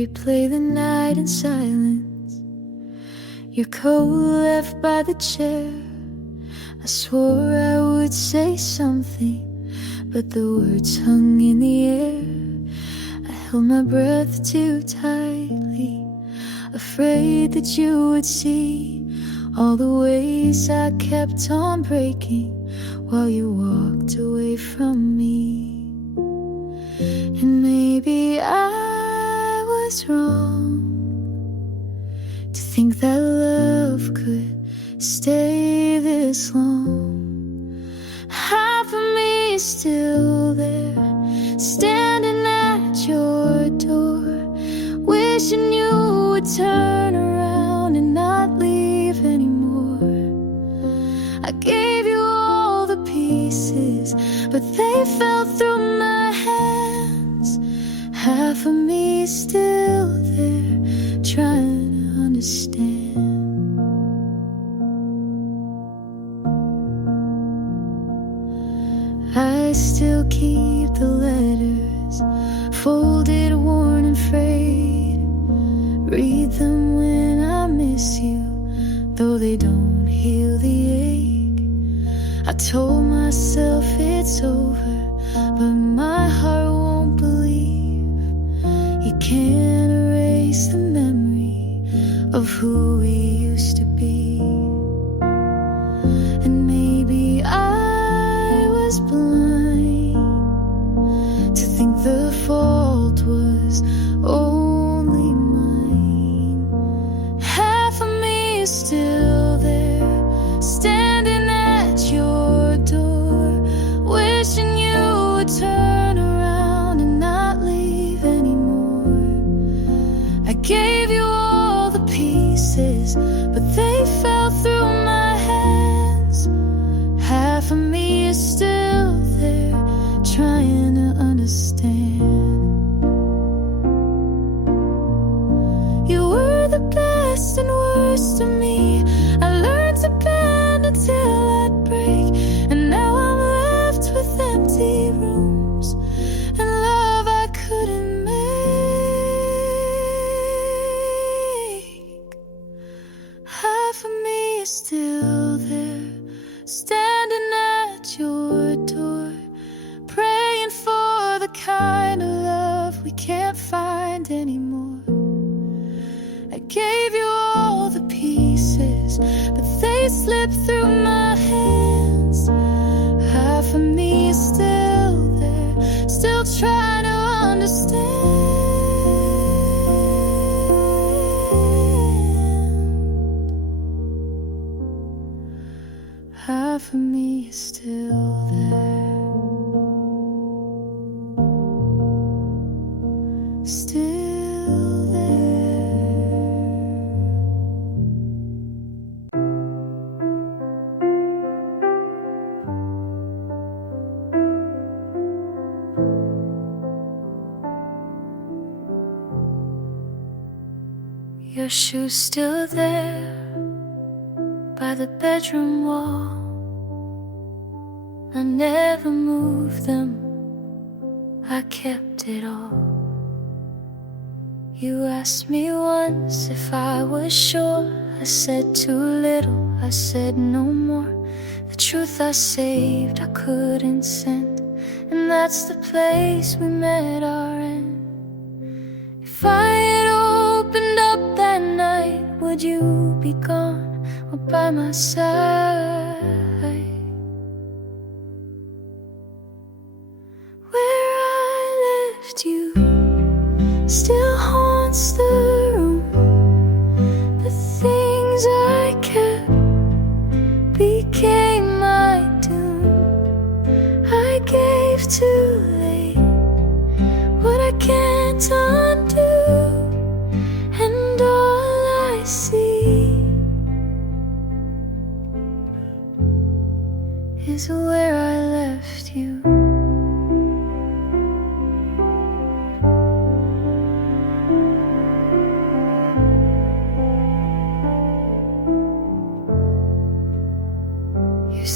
replay the night in silence. Your coat left by the chair. I swore I would say something, but the words hung in the air. I held my breath too tightly, afraid that you would see all the ways I kept on breaking while you walked away from me. And maybe I was wrong to think that love could stay this long. Half of me is still there, standing at your door, wishing you would turn around and not leave anymore. I gave you all the pieces, but they fell through my hands. Half of me is still there, trying to understand. I still keep the letters, folded, worn and frayed. Read them when I miss you, though they don't heal the ache. I told myself it's over, but my heart won't believe. You can't erase the memory of who we used to be. And maybe I was blind to think the fault was only mine. Half of me is still there, standing at your door, wishing you would turn around and not leave anymore. I gave you all the pieces, but they fell through my hands. Half of me is still there, trying to understand. You were the best and worst of me. I learned to bend until I'd break, and now I'm left with empty rooms and love I couldn't make. Half of me is still there, standing at your door, praying for the kind of love we can't find anymore. I gave you all the pieces, but they slipped through my hands. Half of me is still there, still trying to understand. Half of me is still there, still there. Your shoes still there by the bedroom wall. I never moved them, I kept it all. You asked me once if I was sure. I said too little, I said no more. The truth I saved, I couldn't send, and that's the place we met our end. If I had opened up that night, would you be gone or by my side? Where I left you still haunts the room. The things I kept became my doom. I gave too late what I can't undo, and all I see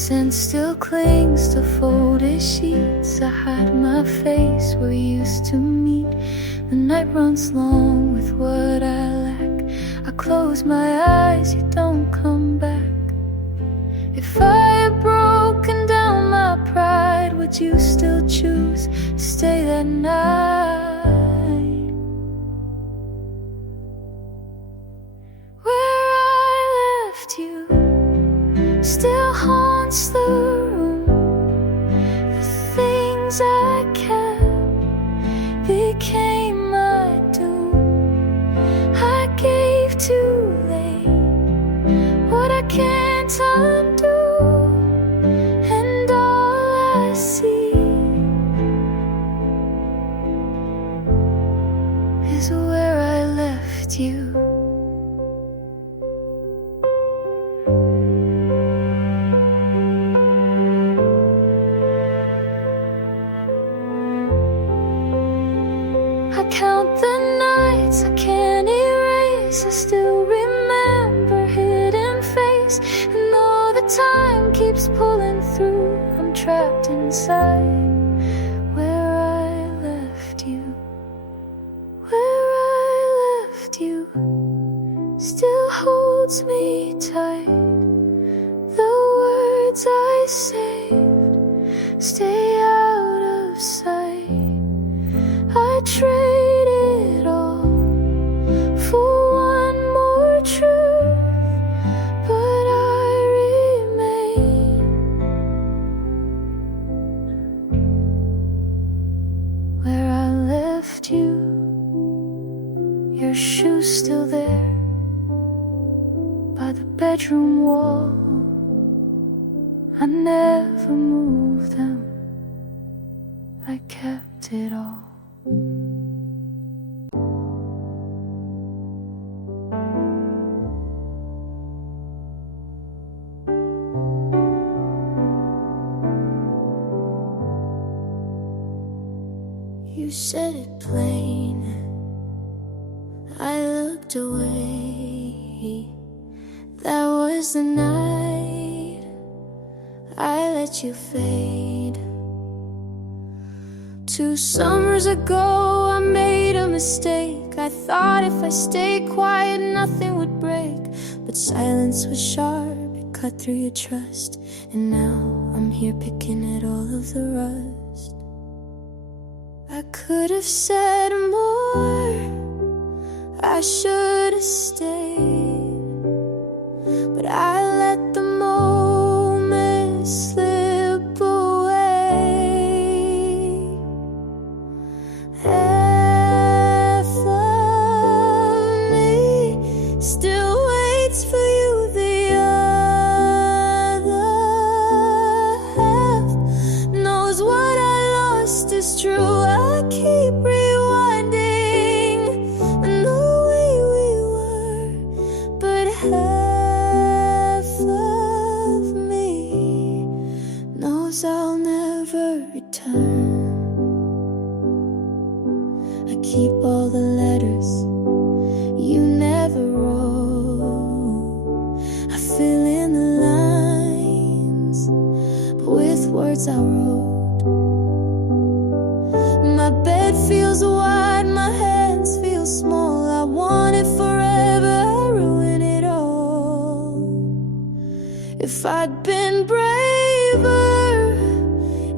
scent still clings to folded sheets. I hide my face where we used to meet. The night runs long with what I lack. I close my eyes, you don't come back. If I had broken down my pride, would you still choose to stay that night? Where I left you still haunts the room. The things I kept became my doom. I gave too late what I can't undo, and all I see is where I left you. I count the nights I can't erase. I still remember hidden face, and though the time keeps pulling through, I'm trapped inside where I left you. Where I left you still holds me tight. The words I saved stay out of sight. I trade it all for one more truth, but I remain where I left you. Your shoes still there by the bedroom wall. I never moved them, I kept it all. You said it plain, I looked away. That was the night I let you fade. 2 summers ago I made a mistake. I thought if I stayed quiet nothing would break, but silence was sharp, it cut through your trust. And now I'm here picking at all of the rust. I could have said more, I should have stayed, but I let the moment slip away. Half of me still waits for you, the other half knows what I lost is true. I keep rewinding the way we were, but half of me knows I'll never return. I keep all the letters you never wrote. I fill in the lines with words I wrote. My bed feels wide, my hands feel small. I want it forever, I ruin it all. If I'd been braver,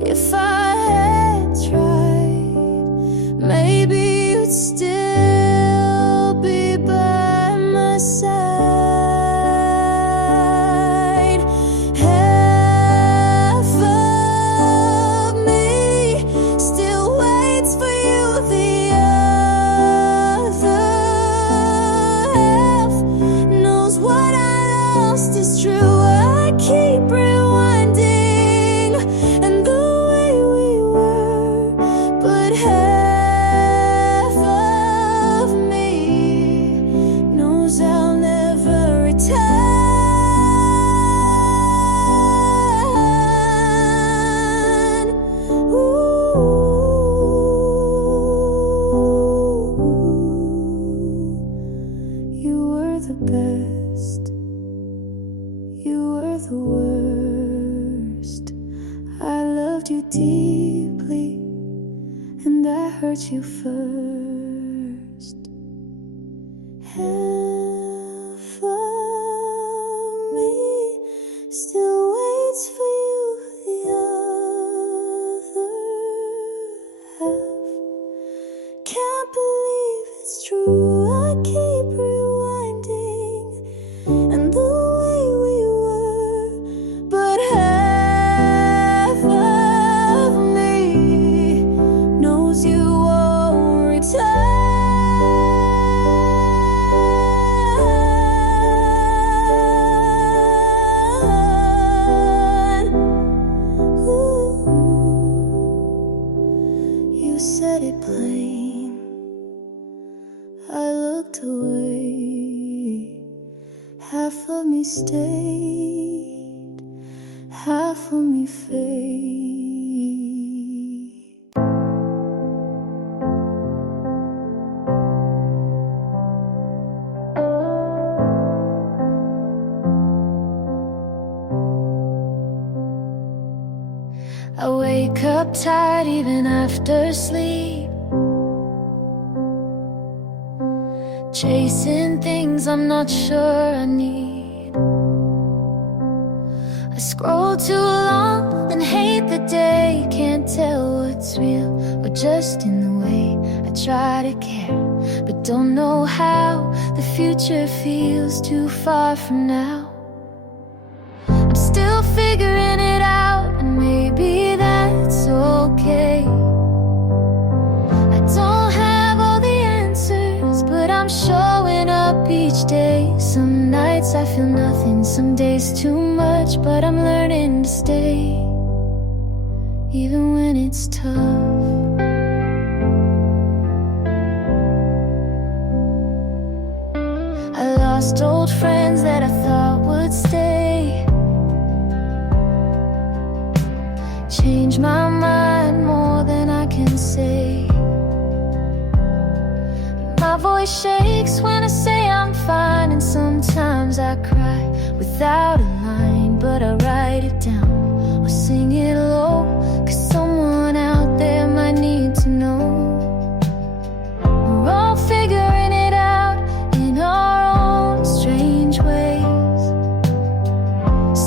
if I had tried, maybe you'd still be by my side. Half of me still waits for you, the other half knows what I lost is true. I keep rewinding and the way we were, but half of me knows I'll never return. You were the best, you were the worst. loved you deeply, and I hurt you first. Half of me still waits for you, the other half can't believe it's true. I keep rewinding and the way we were, but half of me knows you won't return. You said it plain, I looked away. Half of me stayed, half of me faded. I wake up tired even after sleep, chasing things I'm not sure I need. I scroll too long and hate the day. Can't tell what's real or just in the way I try to care, but don't know how. The future feels too far from now. I'm still figuring it out, and maybe that's okay. I don't have all the answers, but I'm showing up each day. Some nights I feel nothing, some days too much, but I'm learning to stay, even when it's tough. I lost old friends that I thought would stay, change my mind more than I can say. My voice shakes when I say I'm fine, and sometimes I cry without a line, but I write it down or sing it low, 'cause someone out there might need to know. We're all figuring it out in our own strange ways.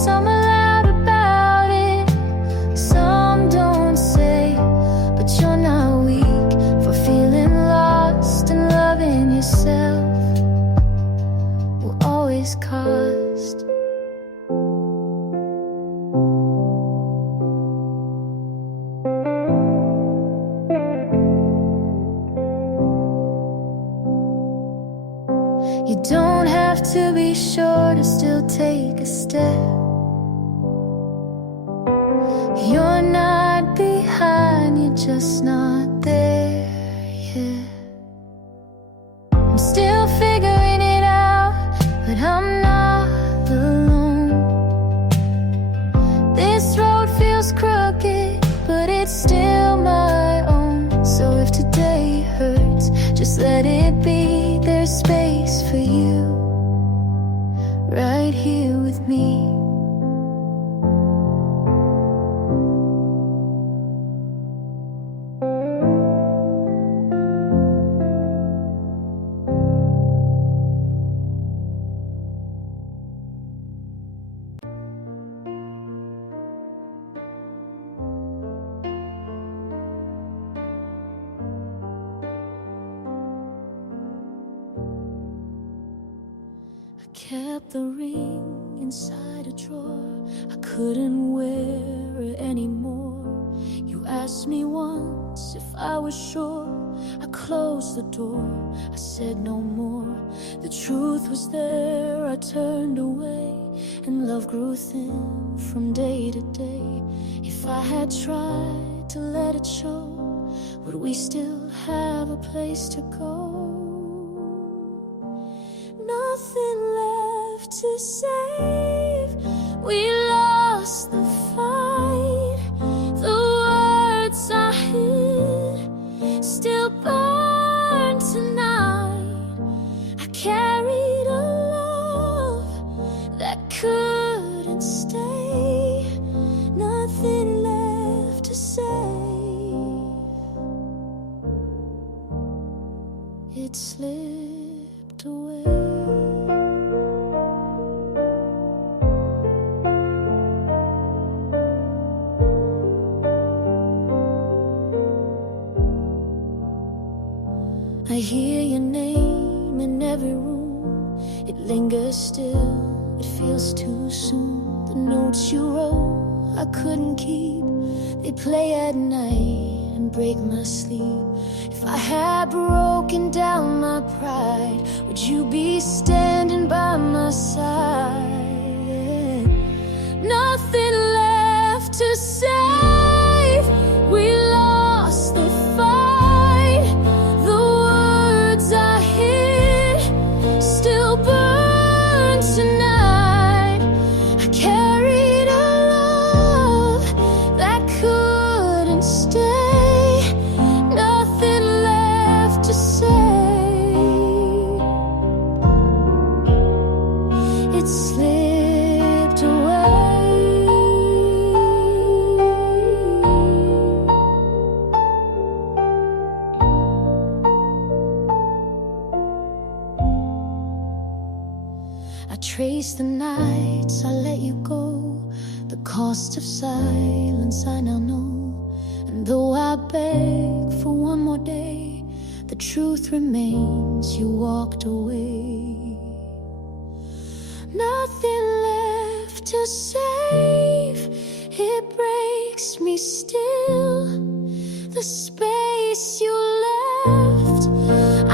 Some are loud about it, some don't say, but you're not weak for feeling lost, and loving yourself will always cost. You don't have to be sure to still take a step. You're not behind, you're just not there yet. I'm still figuring it out, but I'm not alone. This road feels crooked, but it's still my own. So if today hurts, just let it be. There's space for you right here with me. Kept the ring inside a drawer, I couldn't wear it anymore. You asked me once if I was sure, I closed the door, I said no more. The truth was there, I turned away, and love grew thin from day to day. If I had tried to let it show, would we still have a place to go? Nothing left to save, we lost the fight. The words I hid still burn tonight. I carried a love that couldn't stay. Nothing left to linger still, it feels too soon. The notes you wrote I couldn't keep, they play at night and break my sleep. If I had broken down my pride, would you be standing by my side? Nothing left to say, we lost the fight. The words I hid still burn tonight. I carried a love that couldn't stay. Nothing left to say. It slipped away. I trace the nights I let you go, the cost of silence I now know. And though I beg for one more day, the truth remains, you walked away. Nothing left to save, it breaks me still. The space you left,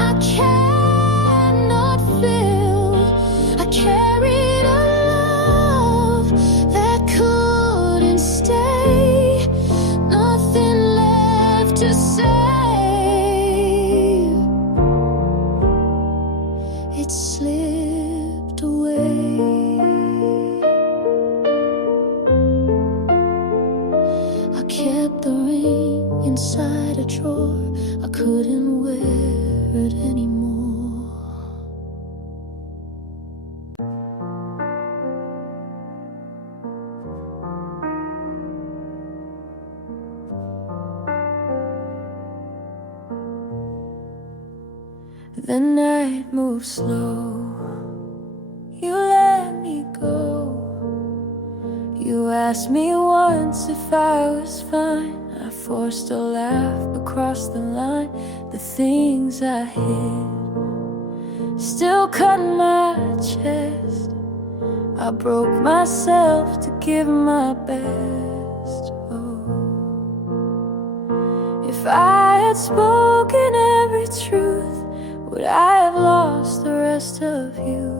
I cannot fill. I carried a love that couldn't stay. Nothing left to say. It slipped away. I kept the ring inside a drawer, I couldn't wear it anymore. The night moves slow, you let me go. You asked me once if I was fine, I forced a laugh across the line. The things I hid still cut my chest. I broke myself to give my best. Oh, if I had spoken every truth, would I have lost the rest of you?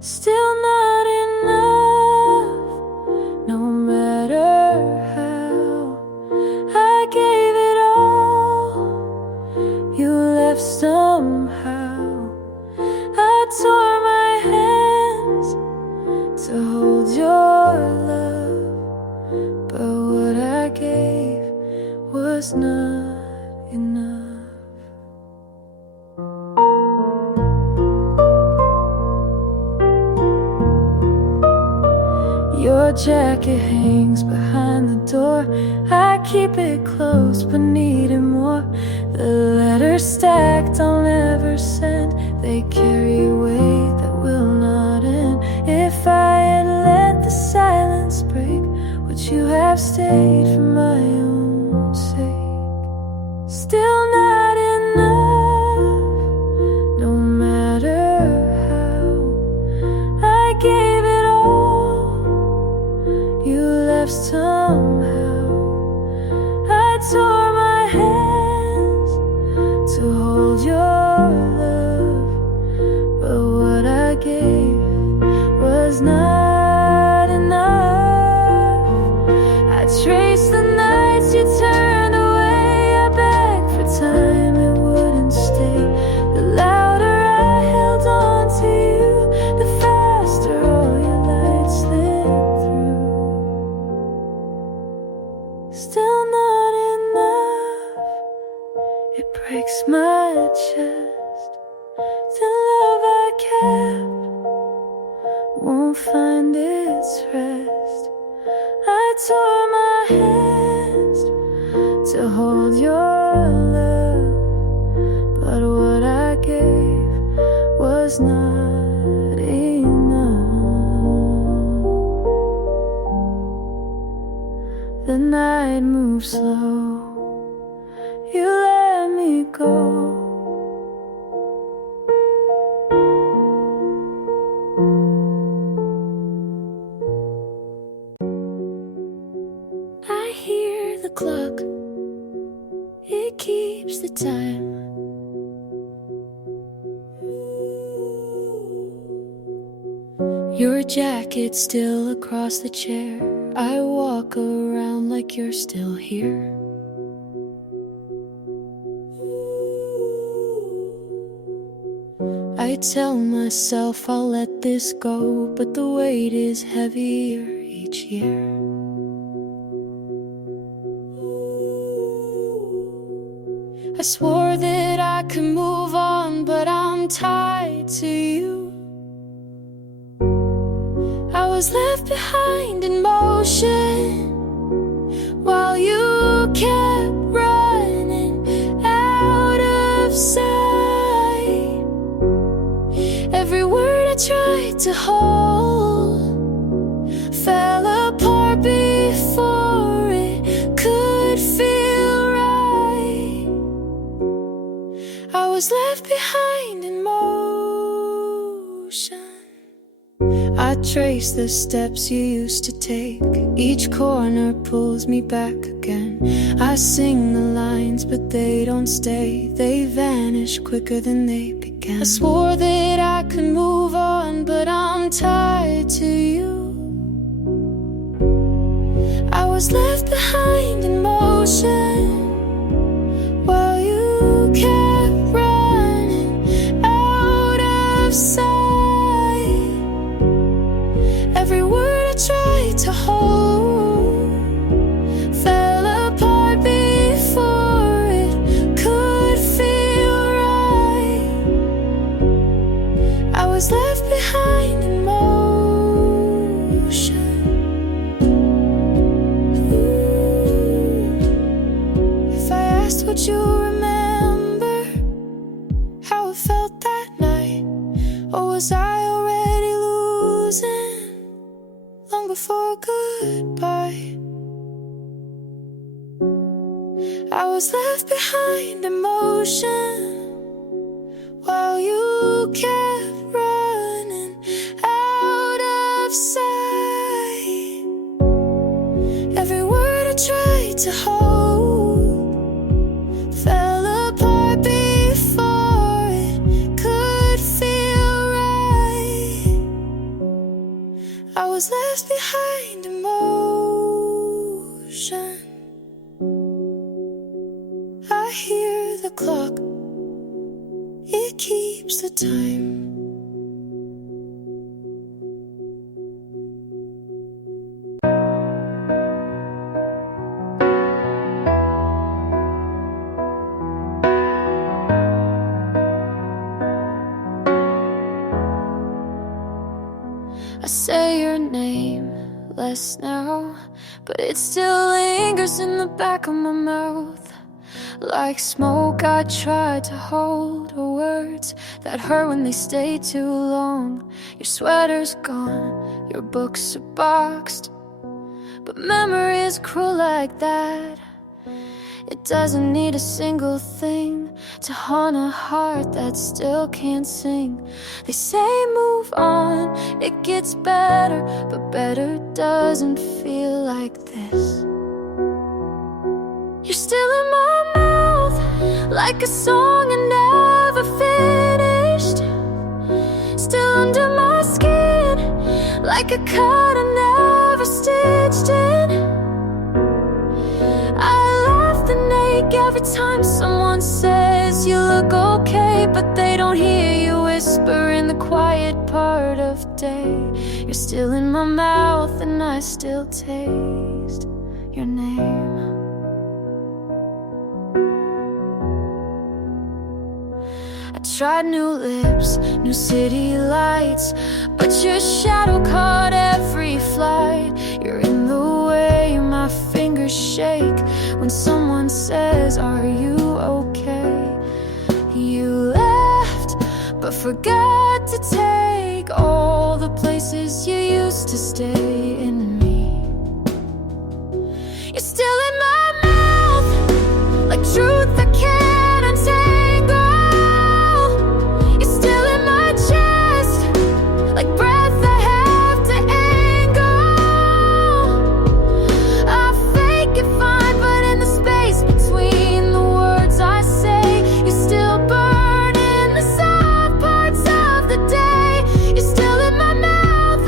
Still not enough, no matter how I gave it all, you left somehow. I tore my hands to hold your love, but what I gave was not enough. Your jacket hangs behind the door, I keep it close but need it more. The letters stacked I'll never send, they carry weight that will not end. If I had let the silence break, would you have stayed for my own sake? Still not enough, no matter how I gave it all, you left somehow. I tore my hands to hold your love, but what I gave was not enough. I traced the nights you turned away, I begged for time, it wouldn't stay. The louder I held on to you, the faster all your lights lit through. Still not enough, it breaks my chest. The love I kept won't find its rest. I tore my hands to hold your love, but what I gave was not enough. The night moves slow, you let me go. Your jacket still across the chair. I walk around like you're still here. I tell myself I'll let this go, but the weight is heavier each year. I swore that I could move on, but I'm tied to you. I was left behind in motion while you kept running out of sight. Every word I tried to hold fell apart before it could feel right. I was left behind in motion. I trace the steps you used to take. Each corner pulls me back again. I sing the lines, but they don't stay. They vanish quicker than they began. I swore that I could move on, but I'm tied to you. I was left behind in motion while you kept running out of sight. Every word I tried to hold fell apart before it could feel right. I was left behind in motion. If I asked, would you remember how it felt that night? Or was I already losing long before goodbye? I was left behind in motion while you kept running out of sight. Every word I tried to hold fell apart before it could feel right. I was left behind in motion. I hear the clock, it keeps the time. I say your name less now, but it still lingers in the back of my mouth. Like smoke, I try to hold the words that hurt when they stay too long. Your sweater's gone, your books are boxed, but memory is cruel like that. It doesn't need a single thing to haunt a heart that still can't sing. They say move on, it gets better, but better doesn't feel like this. You're still in my mouth, like a song I never finished. Still under my skin, like a cut I never stitched in. Every time someone says you look okay, but they don't hear you whisper in the quiet part of day. You're still in my mouth and I still taste your name. I tried new lips, new city lights, but your shadow caught every flight. You're in the way my fingers shake when someone says, are you okay? You left, but forgot to take all the places you used to stay in me. You're still in my mouth, like truth I can't untangle. You're still in my chest, like breath I have to angle. I fake it fine, but in the space between the words I say, you still burn in the soft parts of the day. You're still in my mouth.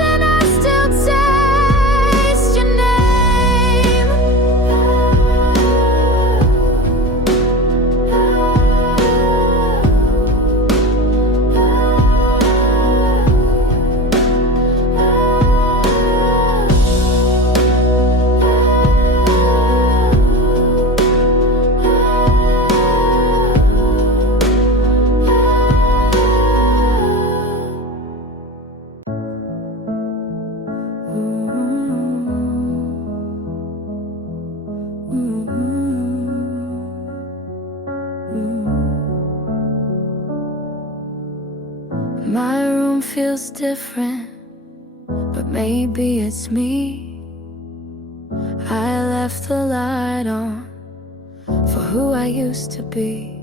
feels different, but maybe it's me. I left the light on for who I used to be.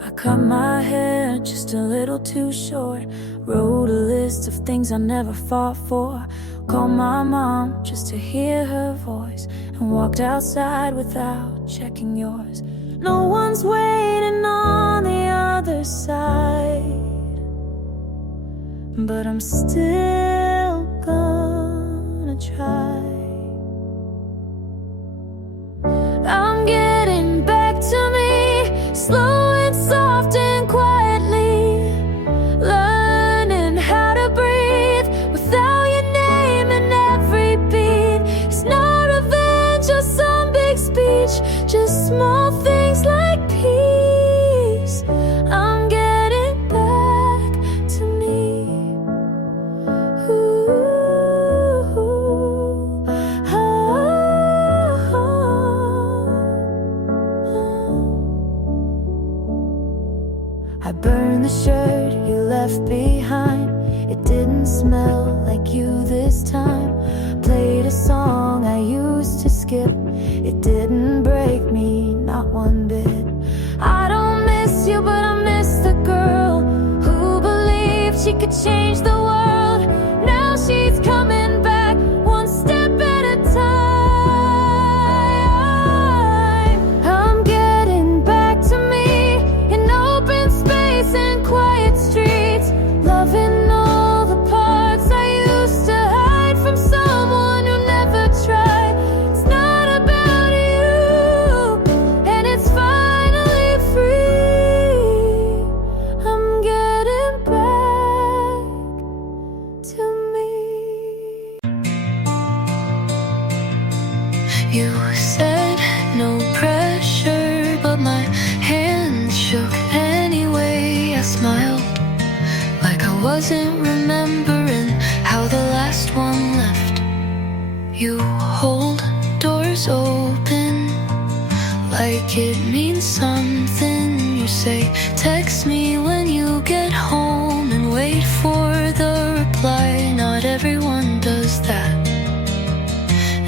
I cut my hair just a little too short, wrote a list of things I never fought for, called my mom just to hear her voice, and walked outside without checking yours. No one's waiting on the other side, but I'm still gonna try. I'm getting back to me, slow and soft and quietly, learning how to breathe without your name in every beat. It's not revenge or some big speech, just small things like peace. I'm getting back to me. Ooh, oh, oh. I burned the shirt you left behind. It didn't smell like you this time. Played a song I used to skip. It didn't break me, not one bit. I don't miss you, but I miss the girl who believed she could change the world. Now she's coming back, one step at a time. I'm getting back to me in open space and quiet streets, loving all the parts I used to hide from someone who never tried. It's not about you, and it's finally free. I'm getting back to me. You said no pressure, but my hands shook anyway. I smiled like I wasn't remembering how the last one left. You hold doors open like it means something. You say, text me when you get home, and wait for the reply. Not everyone does that.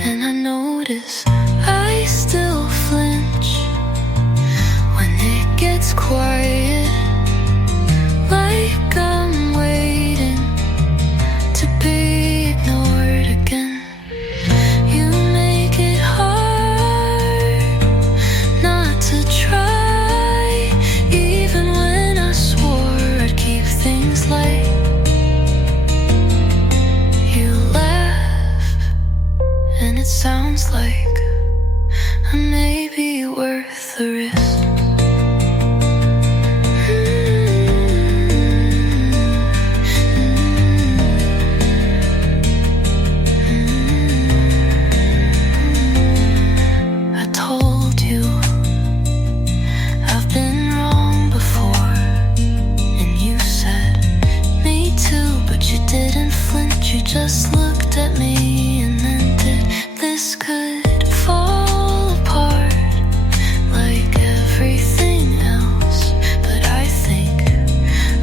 And I notice I still flinch when it gets quiet, like I'm waiting to be ignored again. You make it hard not to try, even when I swore I'd keep things light. You laugh, and it sounds like I may be worth the risk. I told you I've been wrong before, and you said me too, but you didn't flinch. You just looked at me and then did this could fall apart like everything else, but I think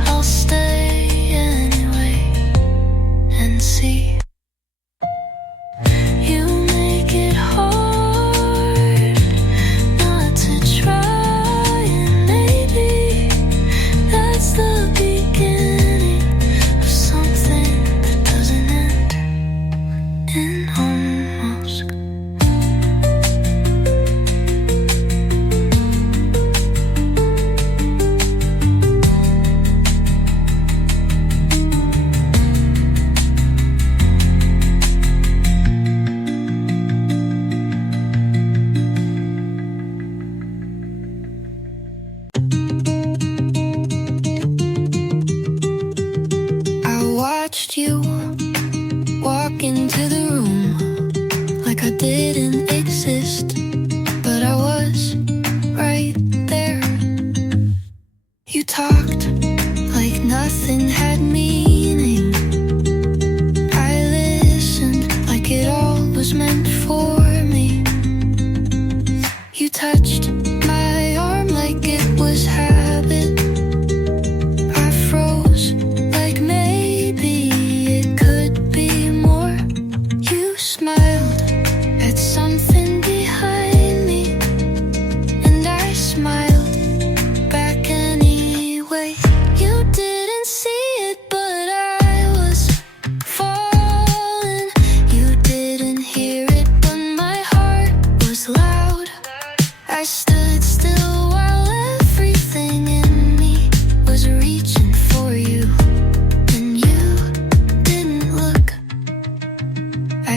I'll stay anyway and see. You make it hard not to try, and maybe that's the beginning of something that doesn't end in almost. I watched you walk into the room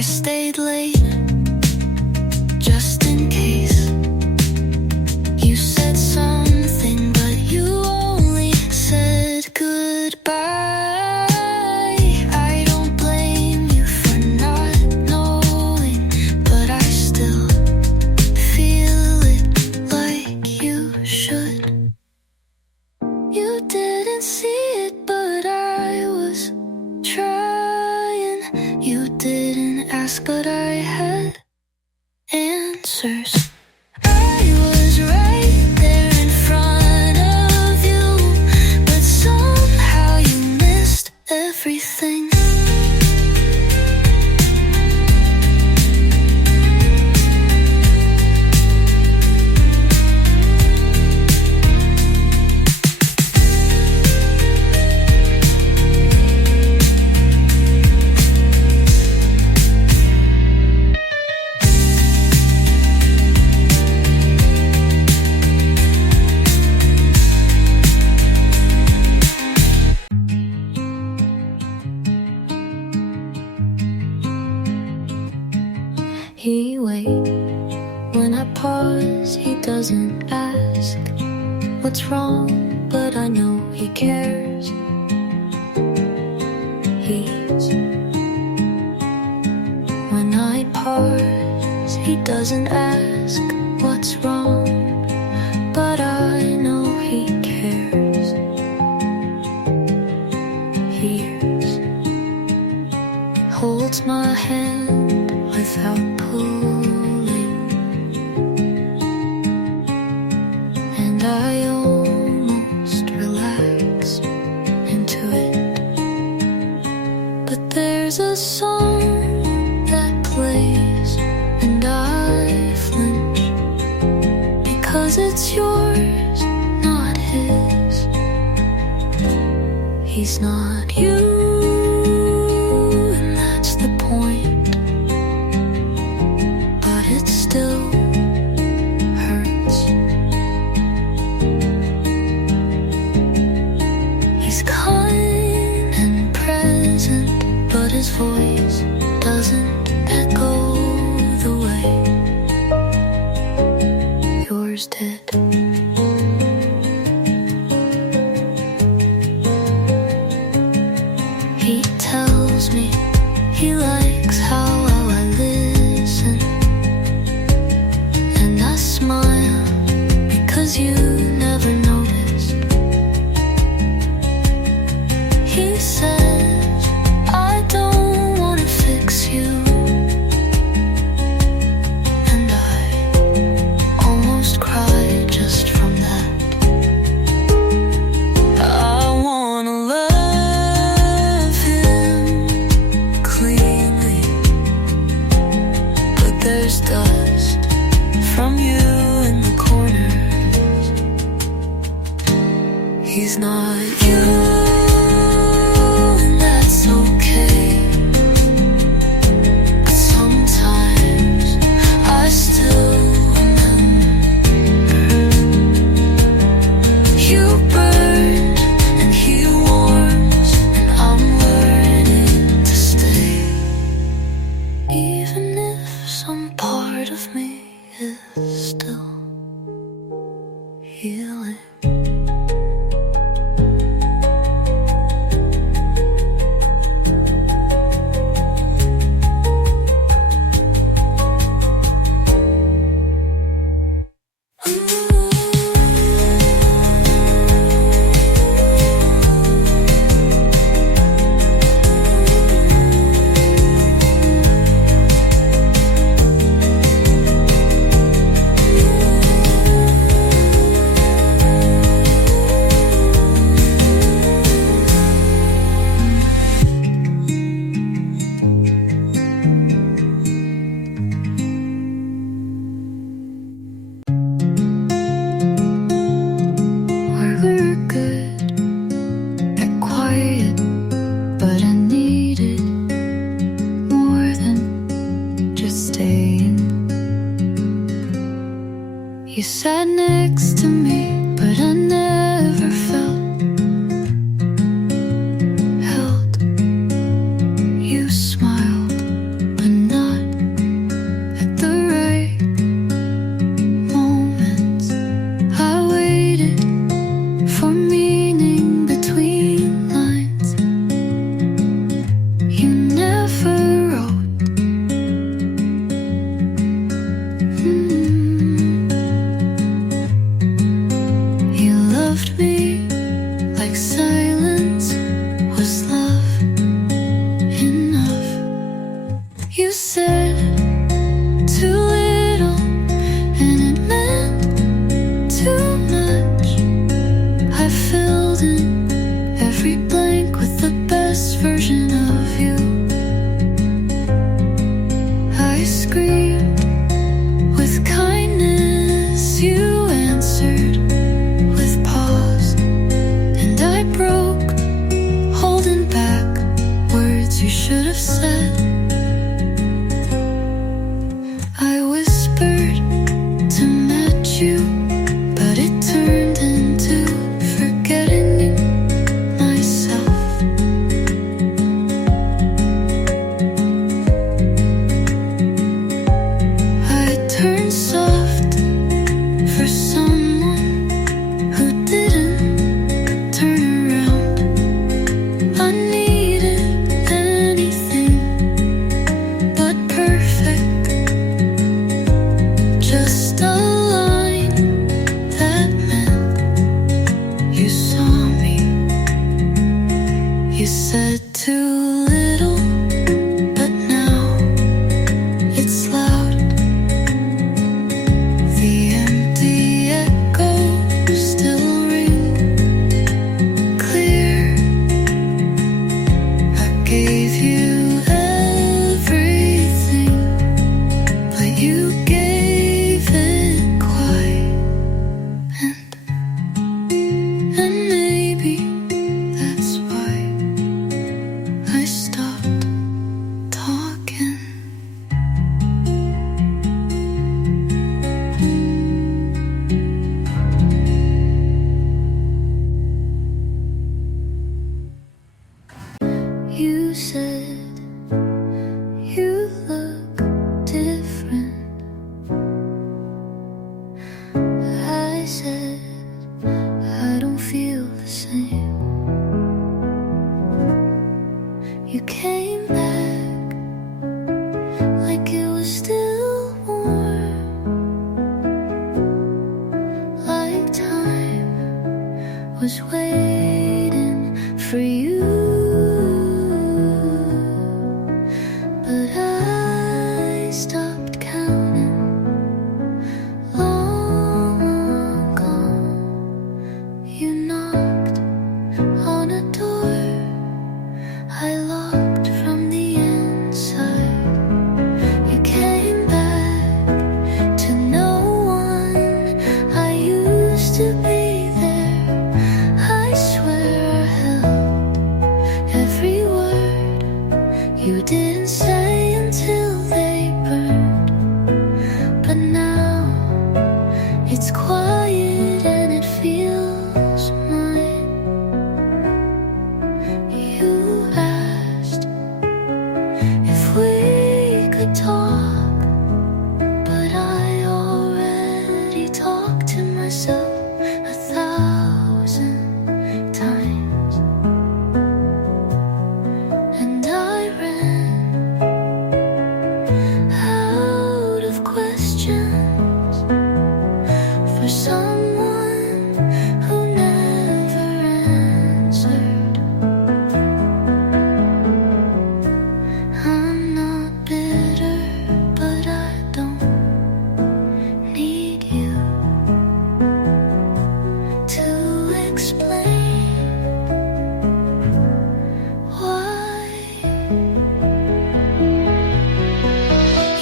I stayed late just in case. You said something, but you only said goodbye. I don't blame you for not knowing, but I still feel it like you should. You didn't see it, but I was trying. You didn't ask, but I had answers. I was right there in front of you, but somehow you missed everything. He waits when I pause, he doesn't ask what's wrong, but I know he cares. He's when I pause, he doesn't ask what's wrong, but I know he cares. Hears, holds my hand without pulling, and I almost relax into it. But there's a song that plays, and I flinch, because it's yours, not his. He's not you, and that's the point. It still hurts. He's kind and present, but his voice doesn't echo the way yours did. He tells me he likes how well I listen. I smile because you never noticed. He says I don't want to fix you, and I almost cry just from that. I want to love him cleanly, but there's dust from you in the corners. He's not you, and that's okay. But sometimes I still remember. You burned and he warms, and I'm learning to stay, even if some part of me is still healing. You sat next to me, but I never felt held. You smiled, but You said too little, and it meant too much. I filled in every blank with the best version of you. I screamed with kindness, you answered with pause, and I broke, holding back words you should have said. I whispered to match you, but it turned into forgetting you myself. I turned soft for someone who didn't turn around. I needed anything but perfect, just a line that meant you saw me. You said too little, but now it's loud. The empty echoes still ring clear. I gave you everything, but you gave it quiet. And maybe that's why I stopped talking. You said you look different. I said I don't feel the same. You came back like it was still warm, like time was waiting for you. But I stopped counting long ago. You knocked on a door I locked from the inside. You came back to no one. I used to be there. I swear I held every word you didn't say until they burned. But now it's quiet and it feels mine. You asked if we could talk, but I already talked to myself 1,000 times. And I ran out of questions for someone who never answered. I'm not bitter, but I don't need you to explain why.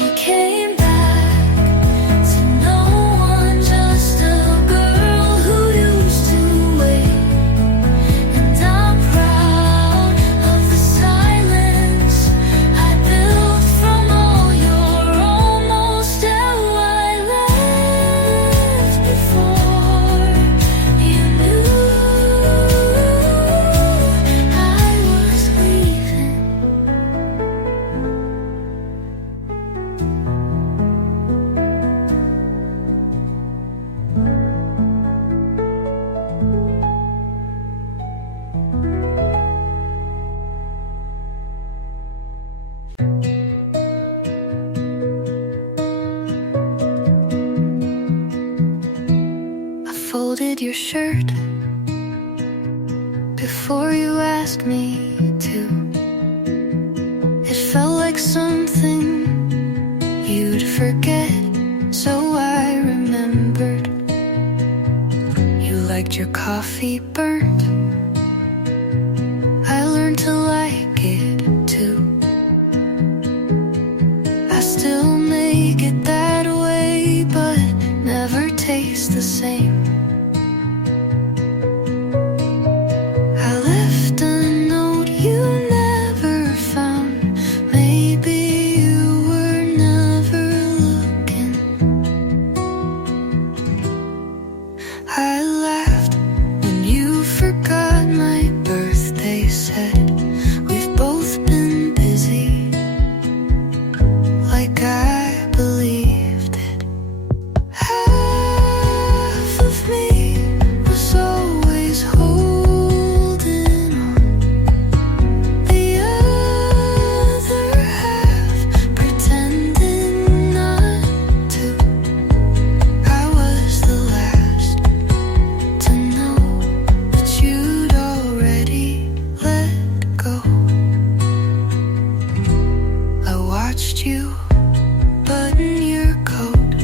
You came back to no one, just a girl who used to wait. And I'm proud of the silence I built from all your almost. How I left before you knew I was leaving. I folded your shirt before you asked me to. It felt like something still make it that way, but never taste the same. I left a note you never found. Maybe you were never looking. I laughed when you forgot my birthday. Said we've both been busy, like I believed it. Half of me was always holding on, the other half pretending not to. I was the last to know that you'd already let go. I watched you button your coat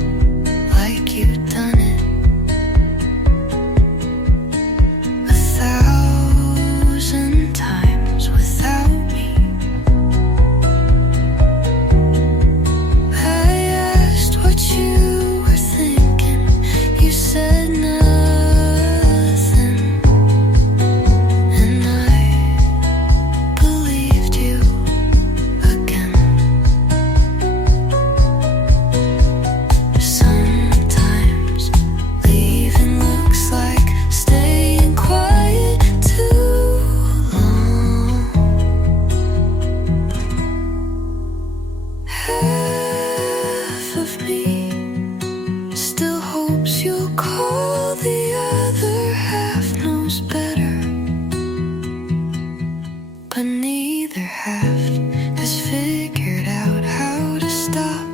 like you'd done it 1,000 times without me. I asked what you were thinking. You said nothing, and I believed you again. Sometimes leaving looks like staying quiet too long. Half of me still hopes you'll call, the other half knows better, but neither half has figured out how to stop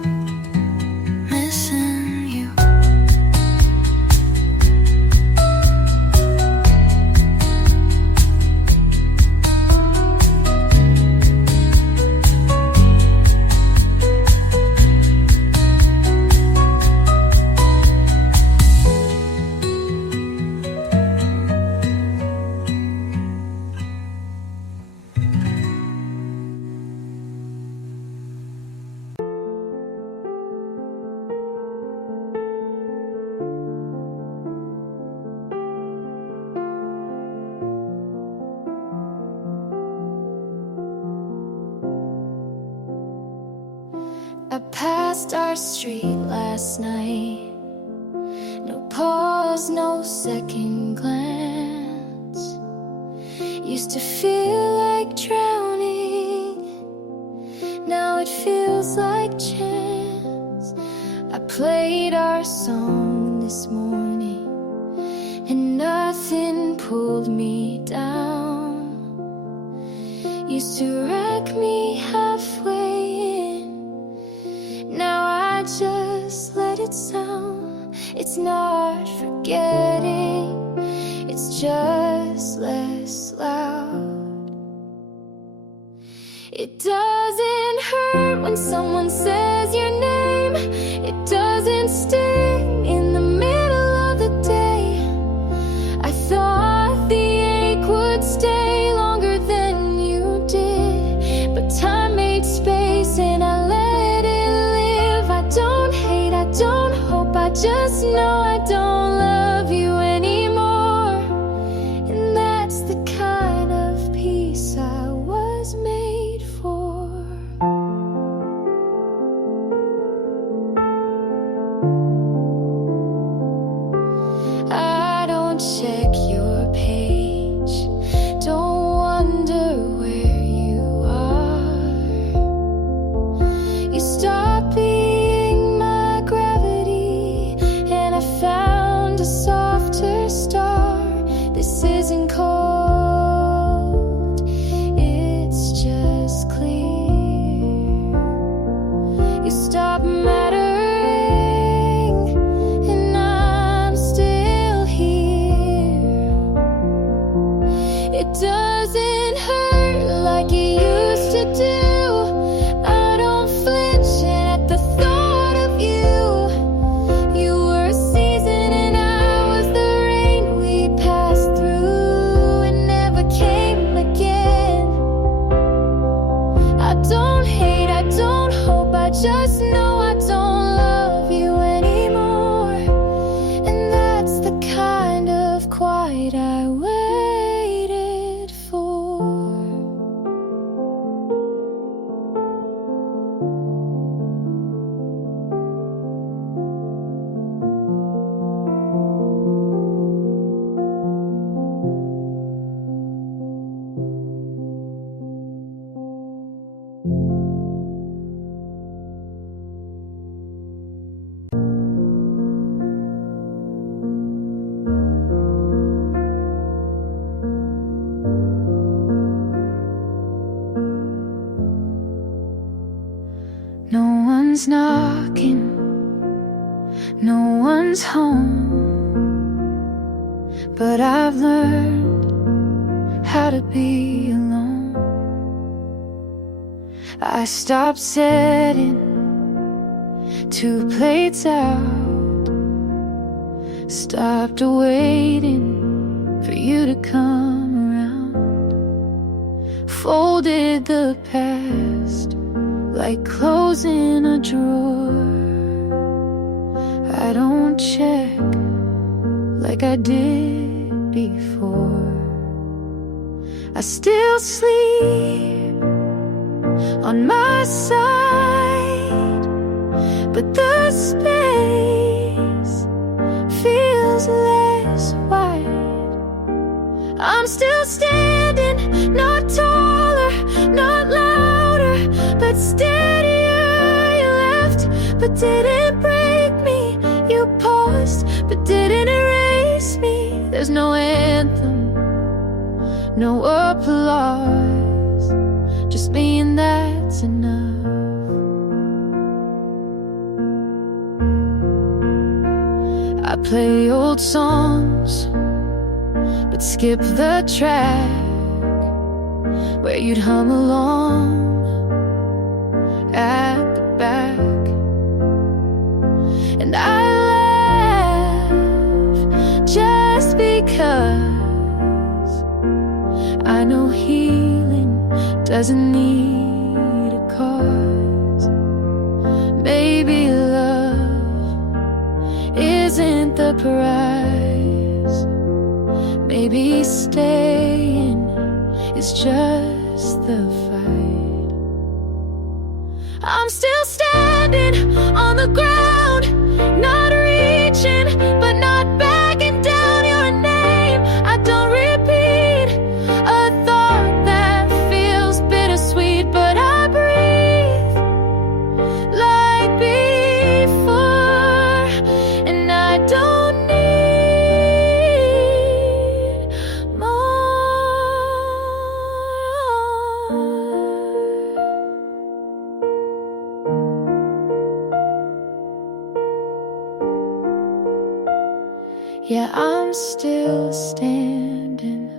missing you. I passed our street last night. No pause, no second glance. Used to feel like drowning, now it feels like chance. I played our song this morning, and nothing pulled me down. Used to wreck me halfway in, now I just let it sound. It's not forgetting, it's just less loud. It doesn't hurt when someone says your name. It doesn't sting in the middle of the day. I thought the ache would stay longer than you did, but time made space and I let it live. I don't hate, I don't hope, I just know I don't love you anymore. And that's the kind of peace I was made for. I don't check your page, don't wonder where you are. You stopped being my gravity, and I found a softer star. This isn't cold, it's just clear. You stopped mattering, and I'm still here. It doesn't hurt like it used to do. I don't flinch at the thought of you. You were a season and I was the rain we passed through and never came again. I don't hate, I don't hope, I just just know I don't love you anymore. And that's the kind of quiet I waited for. No one's knocking, no one's home, but I've learned how to be alone. I stopped setting 2 plates out, stopped waiting for you to come around, folded the past like clothes in a drawer. I don't check like I did before. I still sleep on my side, but the space feels less wide. I'm still standing, not taller, not louder, but steadier. You left, but didn't break me. You paused, but didn't erase me. There's no anthem, no applause, just me, and that's enough. I play old songs, but skip the track where you'd hum along at the back. And I laugh just because I know healing doesn't need a cause. Maybe love isn't the prize. Maybe staying is just the fight. I'm still standing on the ground, not reaching, but not backing down. You're a name I don't repeat, a thought that feels bittersweet, but I breathe like before, and I don't need more. Yeah, I'm still standing.